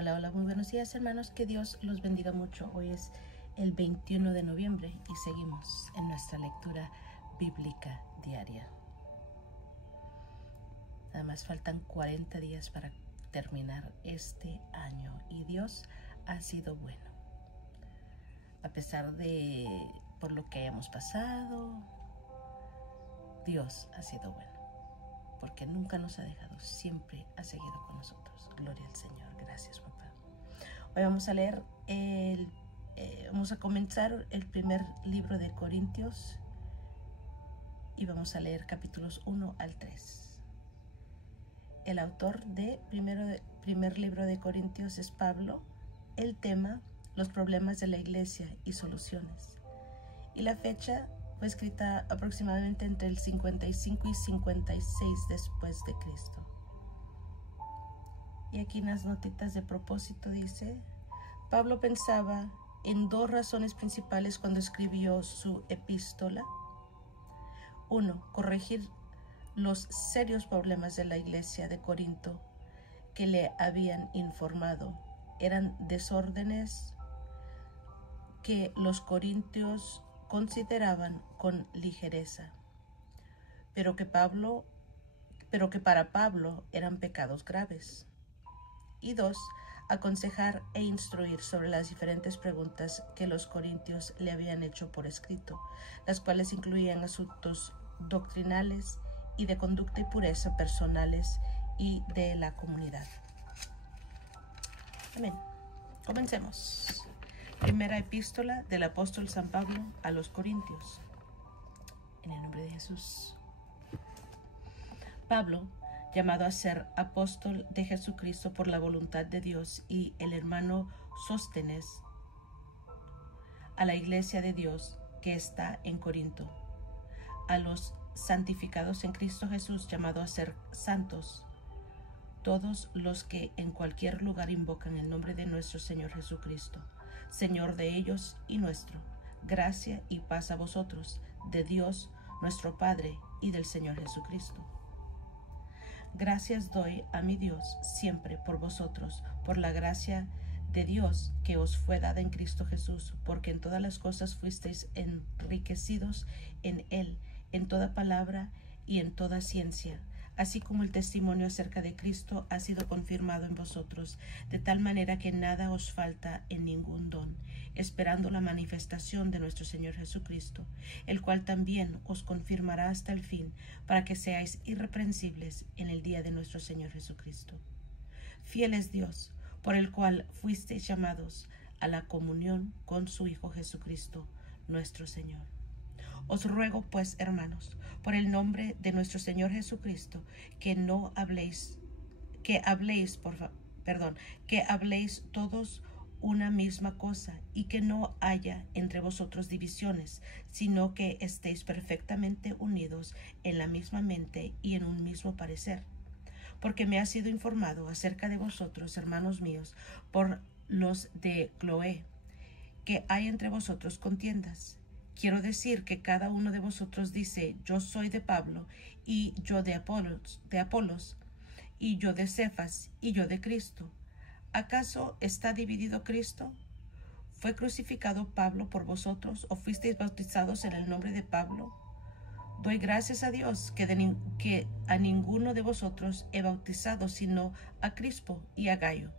Hola, hola, muy buenos días, hermanos, que Dios los bendiga mucho. Hoy es el 21 de noviembre y seguimos en nuestra lectura bíblica diaria. Nada más faltan 40 días para terminar este año y Dios ha sido bueno. A pesar de por lo que hemos pasado, Dios ha sido bueno, porque nunca nos ha dejado, siempre ha seguido con nosotros. Gloria al Señor. Gracias, papá. Hoy vamos a leer vamos a comenzar el primer libro de Corintios y vamos a leer capítulos 1 al 3. El autor de primer libro de Corintios es Pablo. El tema, los problemas de la iglesia y soluciones. Y la fecha fue escrita aproximadamente entre el 55 y 56 después de Cristo. Y aquí en las notitas de propósito dice: Pablo pensaba en dos razones principales cuando escribió su epístola. 1. Corregir los serios problemas de la iglesia de Corinto que le habían informado. Eran desórdenes que los corintios consideraban con ligereza, pero que para Pablo eran pecados graves. Y 2. Aconsejar e instruir sobre las diferentes preguntas que los corintios le habían hecho por escrito, las cuales incluían asuntos doctrinales y de conducta y pureza personales y de la comunidad. Amén. Comencemos. Primera epístola del apóstol San Pablo a los Corintios. En el nombre de Jesús. Pablo, llamado a ser apóstol de Jesucristo por la voluntad de Dios, y el hermano Sóstenes, a la iglesia de Dios que está en Corinto, a los santificados en Cristo Jesús, llamado a ser santos, todos los que en cualquier lugar invocan el nombre de nuestro Señor Jesucristo, Señor de ellos y nuestro. Gracia y paz a vosotros, de Dios nuestro Padre y del Señor Jesucristo. Gracias doy a mi Dios siempre por vosotros, por la gracia de Dios que os fue dada en Cristo Jesús, porque en todas las cosas fuisteis enriquecidos en Él, en toda palabra y en toda ciencia, así como el testimonio acerca de Cristo ha sido confirmado en vosotros, de tal manera que nada os falta en ningún don, esperando la manifestación de nuestro Señor Jesucristo, el cual también os confirmará hasta el fin, para que seáis irreprensibles en el día de nuestro Señor Jesucristo. Fiel es Dios, por el cual fuisteis llamados a la comunión con su Hijo Jesucristo, nuestro Señor. Os ruego, pues, hermanos, por el nombre de nuestro Señor Jesucristo, que habléis todos una misma cosa, y que no haya entre vosotros divisiones, sino que estéis perfectamente unidos en la misma mente y en un mismo parecer. Porque me ha sido informado acerca de vosotros, hermanos míos, por los de Cloé, que hay entre vosotros contiendas. Quiero decir que cada uno de vosotros dice: yo soy de Pablo, y yo de Apolos, y yo de Cefas, y yo de Cristo. ¿Acaso está dividido Cristo? ¿Fue crucificado Pablo por vosotros, o fuisteis bautizados en el nombre de Pablo? Doy gracias a Dios que a ninguno de vosotros he bautizado, sino a Crispo y a Gayo,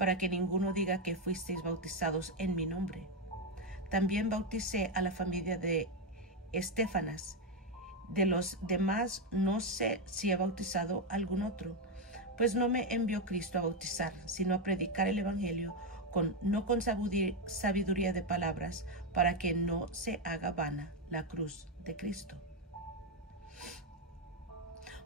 para que ninguno diga que fuisteis bautizados en mi nombre. También bauticé a la familia de Estéfanas. De los demás no sé si he bautizado a algún otro, pues no me envió Cristo a bautizar, sino a predicar el evangelio, no con sabiduría de palabras, para que no se haga vana la cruz de Cristo.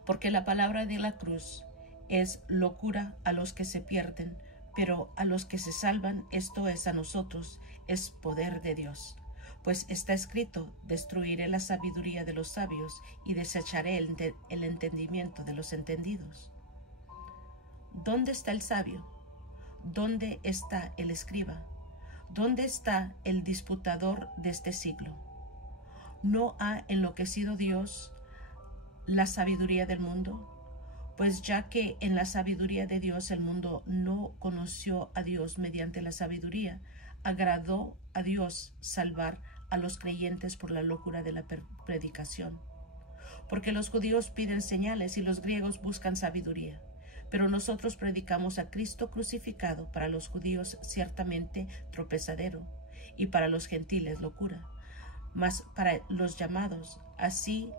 Porque la palabra de la cruz es locura a los que se pierden, pero a los que se salvan, esto es a nosotros, es poder de Dios. Pues está escrito: destruiré la sabiduría de los sabios y desecharé el entendimiento de los entendidos. ¿Dónde está el sabio? ¿Dónde está el escriba? ¿Dónde está el disputador de este siglo? ¿No ha enloquecido Dios la sabiduría del mundo? Pues ya que en la sabiduría de Dios el mundo no conoció a Dios mediante la sabiduría, agradó a Dios salvar a los creyentes por la locura de la predicación. Porque los judíos piden señales y los griegos buscan sabiduría. Pero nosotros predicamos a Cristo crucificado, para los judíos ciertamente tropezadero, y para los gentiles locura. Mas para los llamados, así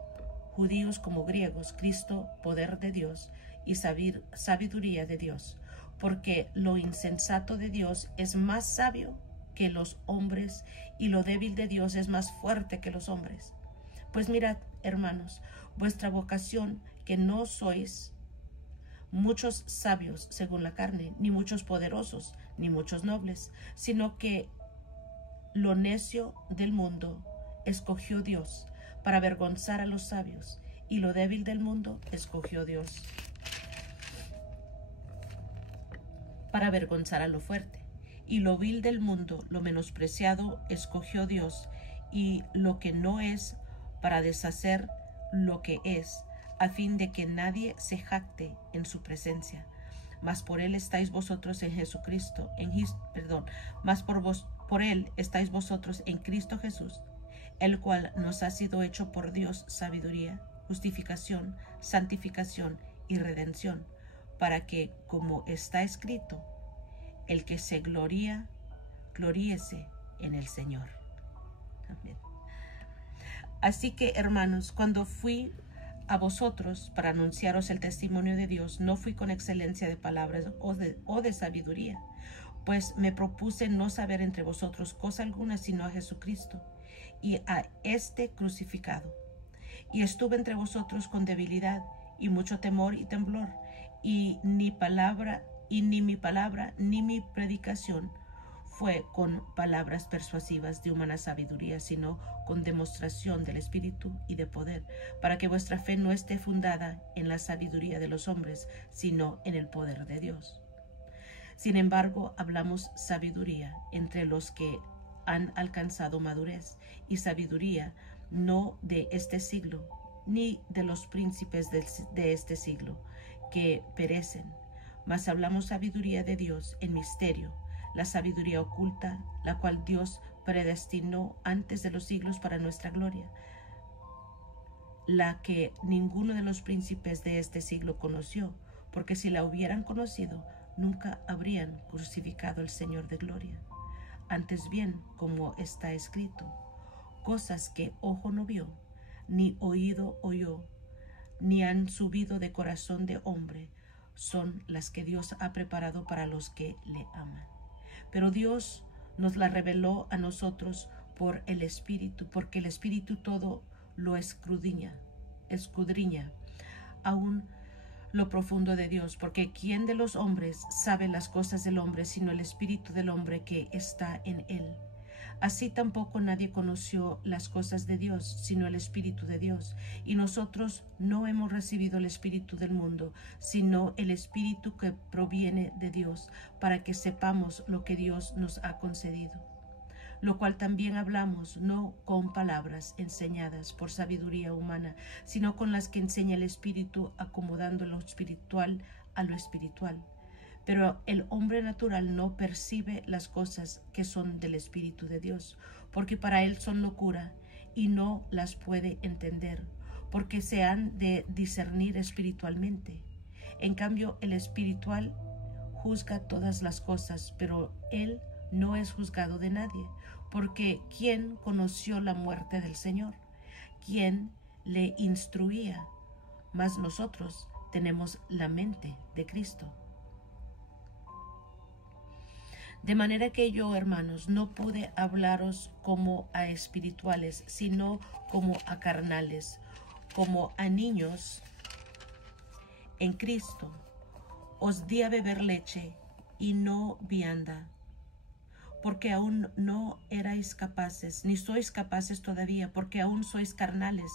judíos como griegos, Cristo, poder de Dios y sabiduría de Dios, porque lo insensato de Dios es más sabio que los hombres, y lo débil de Dios es más fuerte que los hombres. Pues mirad, hermanos, vuestra vocación, que no sois muchos sabios según la carne, ni muchos poderosos, ni muchos nobles, sino que lo necio del mundo escogió Dios para avergonzar a los sabios, y lo débil del mundo escogió Dios para avergonzar a lo fuerte, y lo vil del mundo, lo menospreciado, escogió Dios, y lo que no es, para deshacer lo que es, a fin de que nadie se jacte en su presencia. Mas por él estáis vosotros en Jesucristo, por él estáis vosotros en Cristo Jesús, el cual nos ha sido hecho por Dios sabiduría, justificación, santificación y redención, para que, como está escrito, el que se gloría, gloríese en el Señor. Amén. Así que, hermanos, cuando fui a vosotros para anunciaros el testimonio de Dios, no fui con excelencia de palabras o de sabiduría, pues me propuse no saber entre vosotros cosa alguna sino a Jesucristo y a este crucificado. Y estuve entre vosotros con debilidad y mucho temor y temblor, y ni mi palabra ni mi predicación fue con palabras persuasivas de humana sabiduría, sino con demostración del Espíritu y de poder, para que vuestra fe no esté fundada en la sabiduría de los hombres, sino en el poder de Dios. Sin embargo, hablamos sabiduría entre los que han alcanzado madurez, y sabiduría no de este siglo, ni de los príncipes de este siglo, que perecen, mas hablamos sabiduría de Dios en misterio, la sabiduría oculta, la cual Dios predestinó antes de los siglos para nuestra gloria, la que ninguno de los príncipes de este siglo conoció, porque si la hubieran conocido, nunca habrían crucificado al Señor de gloria. Antes bien, como está escrito, cosas que ojo no vio, ni oído oyó, ni han subido de corazón de hombre, son las que Dios ha preparado para los que le aman. Pero Dios nos la reveló a nosotros por el Espíritu, porque el Espíritu todo lo escudriña, aún lo profundo de Dios, porque ¿quién de los hombres sabe las cosas del hombre, sino el Espíritu del hombre que está en él? Así tampoco nadie conoció las cosas de Dios, sino el Espíritu de Dios. Y nosotros no hemos recibido el Espíritu del mundo, sino el Espíritu que proviene de Dios, para que sepamos lo que Dios nos ha concedido. Lo cual también hablamos, no con palabras enseñadas por sabiduría humana, sino con las que enseña el Espíritu, acomodando lo espiritual a lo espiritual. Pero el hombre natural no percibe las cosas que son del Espíritu de Dios, porque para él son locura, y no las puede entender, porque se han de discernir espiritualmente. En cambio, el espiritual juzga todas las cosas, pero él no es juzgado de nadie, porque ¿quién conoció la muerte del Señor? ¿Quién le instruía? Mas nosotros tenemos la mente de Cristo. De manera que yo, hermanos, no pude hablaros como a espirituales, sino como a carnales, como a niños en Cristo. Os di a beber leche y no vianda, porque aún no erais capaces, ni sois capaces todavía, porque aún sois carnales,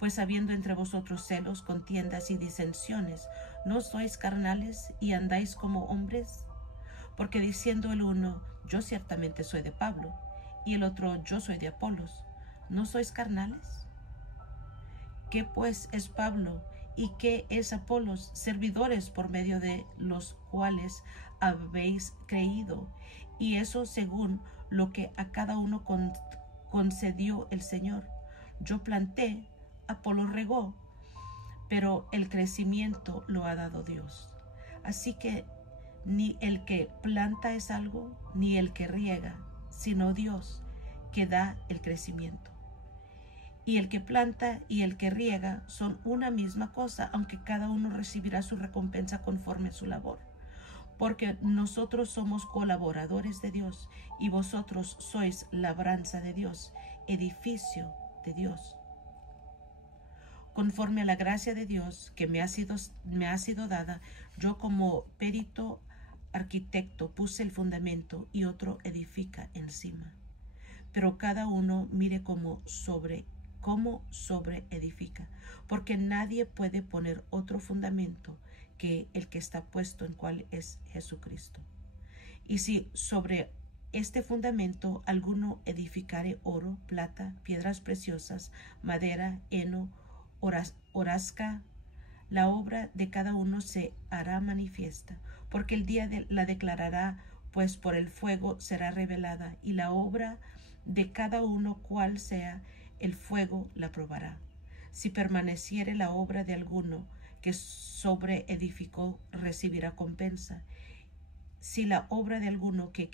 pues habiendo entre vosotros celos, contiendas y disensiones, ¿no sois carnales y andáis como hombres? Porque diciendo el uno, yo ciertamente soy de Pablo, y el otro, yo soy de Apolos, ¿no sois carnales? ¿Qué pues es Pablo ¿Y qué es Apolos? Servidores por medio de los cuales habéis creído, y eso según lo que a cada uno concedió el Señor. Yo planté, Apolos regó, pero el crecimiento lo ha dado Dios. Así que ni el que planta es algo, ni el que riega, sino Dios, que da el crecimiento. Y el que planta y el que riega son una misma cosa, aunque cada uno recibirá su recompensa conforme a su labor. Porque nosotros somos colaboradores de Dios, y vosotros sois labranza de Dios, edificio de Dios. Conforme a la gracia de Dios que me ha sido dada, yo como perito arquitecto puse el fundamento y otro edifica encima. Pero cada uno mire cómo sobre edifica, porque nadie puede poner otro fundamento que el que está puesto, en cual es Jesucristo. Y si sobre este fundamento alguno edificare oro, plata, piedras preciosas, madera, heno, horazca, la obra de cada uno se hará manifiesta, porque el día la declarará, pues por el fuego será revelada, y la obra de cada uno, cual sea, el fuego la probará. Si permaneciere la obra de alguno que sobre edificó, recibirá compensa. Si la obra de alguno que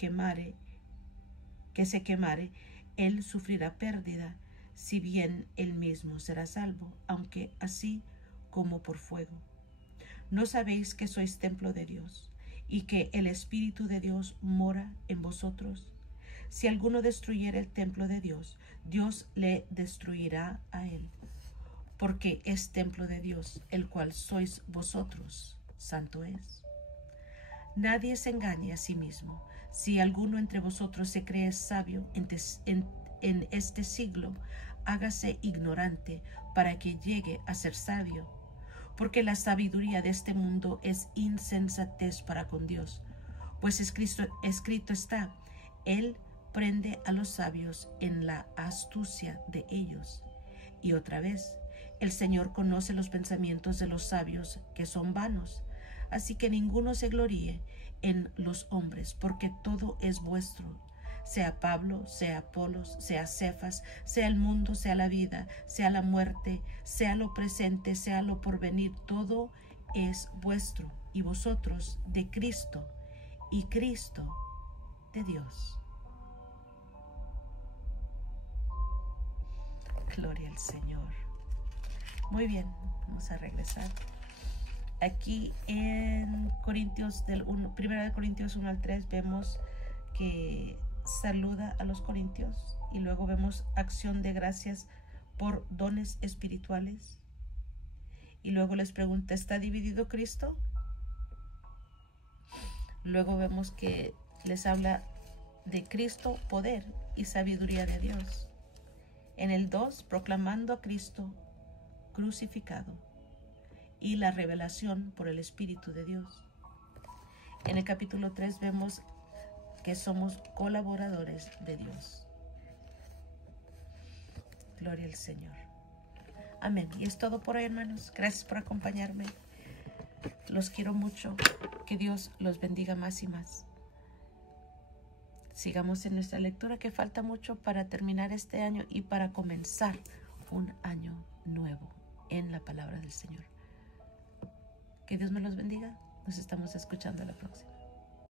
se quemare, él sufrirá pérdida, si bien él mismo será salvo, aunque así como por fuego. ¿No sabéis que sois templo de Dios, y que el Espíritu de Dios mora en vosotros? Si alguno destruyere el templo de Dios, Dios le destruirá a él, porque es templo de Dios, el cual sois vosotros, santo es. Nadie se engañe a sí mismo. Si alguno entre vosotros se cree sabio en este siglo, hágase ignorante para que llegue a ser sabio, porque la sabiduría de este mundo es insensatez para con Dios. Pues escrito está, Él prende a los sabios en la astucia de ellos. Y otra vez, el Señor conoce los pensamientos de los sabios, que son vanos. Así que ninguno se gloríe en los hombres, porque todo es vuestro, sea Pablo, sea Apolos, sea Cefas, sea el mundo, sea la vida, sea la muerte, sea lo presente, sea lo porvenir, todo es vuestro, y vosotros de Cristo, y Cristo de Dios. Gloria al Señor. Muy bien, vamos a regresar. Aquí en Corintios 1 Corintios 1 al 3 vemos que saluda a los corintios, y luego vemos acción de gracias por dones espirituales, y luego les pregunta, ¿está dividido Cristo? Luego vemos que les habla de Cristo, poder y sabiduría de Dios. En el 2, proclamando a Cristo crucificado y la revelación por el Espíritu de Dios. En el capítulo 3 vemos que somos colaboradores de Dios. Gloria al Señor. Amén. Y es todo por hoy, hermanos. Gracias por acompañarme. Los quiero mucho. Que Dios los bendiga más y más. Sigamos en nuestra lectura, que falta mucho para terminar este año y para comenzar un año nuevo en la palabra del Señor. Que Dios me los bendiga. Nos estamos escuchando la próxima.